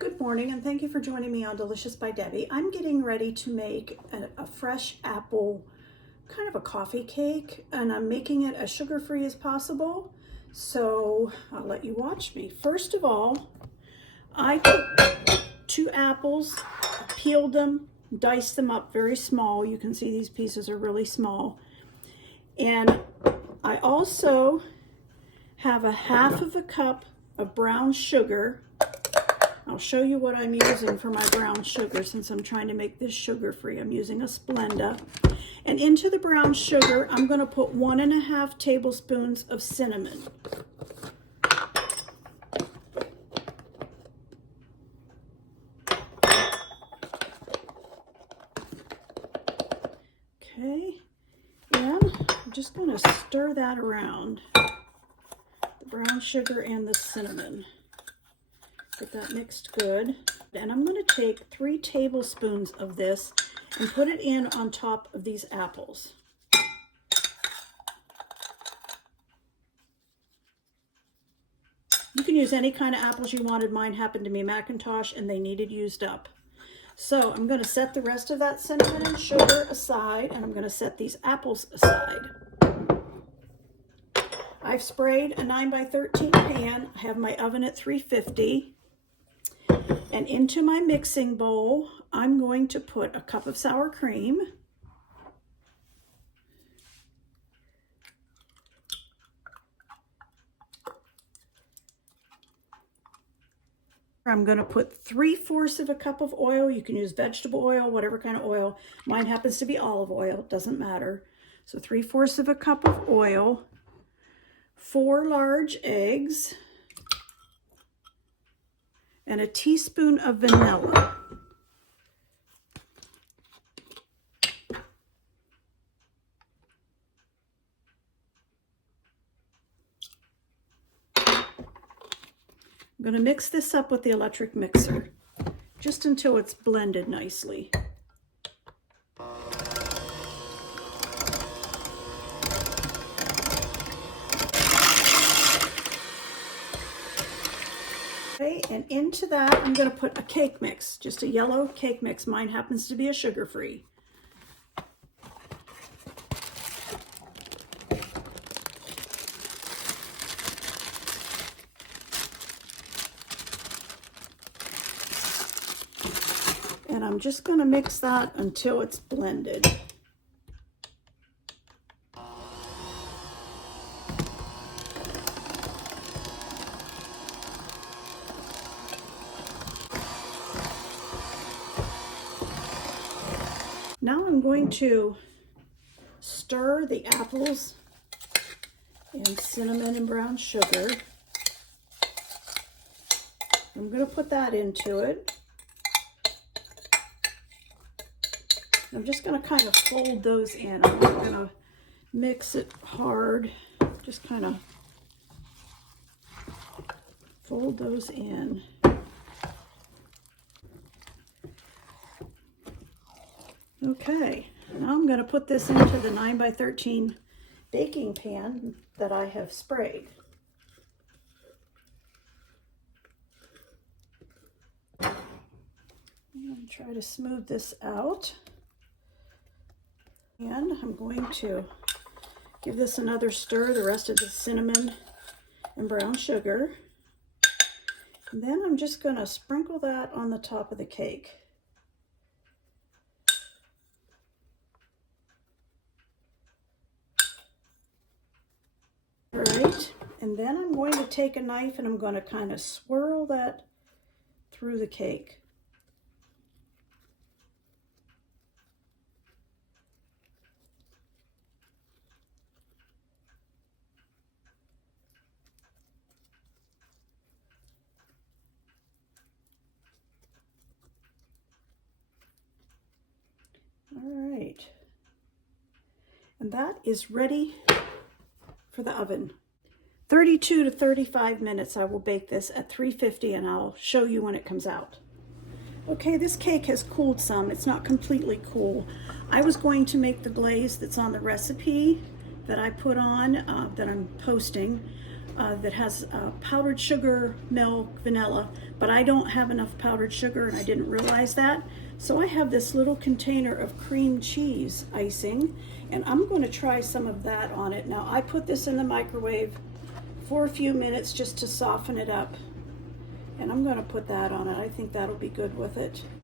Good morning, and thank you for joining me on Delicious by Debbie. I'm getting ready to make a fresh apple, kind of a coffee cake, and I'm making it as sugar-free as possible. So I'll let you watch me. First of all, I took 2 apples, peeled them, diced them up very small. You can see these pieces are really small. And I also have a half of a cup of brown sugar. I'll show you what I'm using for my brown sugar since I'm trying to make this sugar-free. I'm using a Splenda. And into the brown sugar, I'm going to put 1.5 tablespoons of cinnamon. Okay, and I'm just going to stir that around, the brown sugar and the cinnamon. Get that mixed good. And I'm going to take 3 tablespoons of this and put it in on top of these apples. You can use any kind of apples you wanted. Mine happened to be Macintosh and they needed used up. So I'm going to set the rest of that cinnamon and sugar aside, and I'm going to set these apples aside. I've sprayed a 9x13 pan. I have my oven at 350. And into my mixing bowl, I'm going to put a cup of sour cream, I'm going to put 3/4 of a cup of oil. You can use vegetable oil, whatever kind of oil. Mine happens to be olive oil, doesn't matter. So 3/4 of a cup of oil, 4 large eggs, and a teaspoon of vanilla. I'm going to mix this up with the electric mixer just until it's blended nicely. Okay, and into that I'm going to put a cake mix, just a yellow cake mix. Mine happens to be a sugar-free. And I'm just going to mix that until it's blended. Now I'm going to stir the apples and cinnamon and brown sugar. I'm going to put that into it. I'm just going to kind of fold those in. I'm not going to mix it hard. Just kind of fold those in. Okay, now I'm going to put this into the 9x13 baking pan that I have sprayed. I'm going to try to smooth this out. And I'm going to give this another stir, the rest of the cinnamon and brown sugar. And then I'm just going to sprinkle that on the top of the cake. All right, and then I'm going to take a knife and I'm going to kind of swirl that through the cake. All right, and that is ready for the oven. 32 to 35 minutes I will bake this at 350, and I'll show you when it comes out. Okay, this cake has cooled some. It's not completely cool. I was going to make the glaze that's on the recipe that I put on, that I'm posting. that has powdered sugar, milk, vanilla, but I don't have enough powdered sugar and I didn't realize that. So I have this little container of cream cheese icing and I'm going to try some of that on it. Now I put this in the microwave for a few minutes just to soften it up, and I'm going to put that on it. I think that'll be good with it.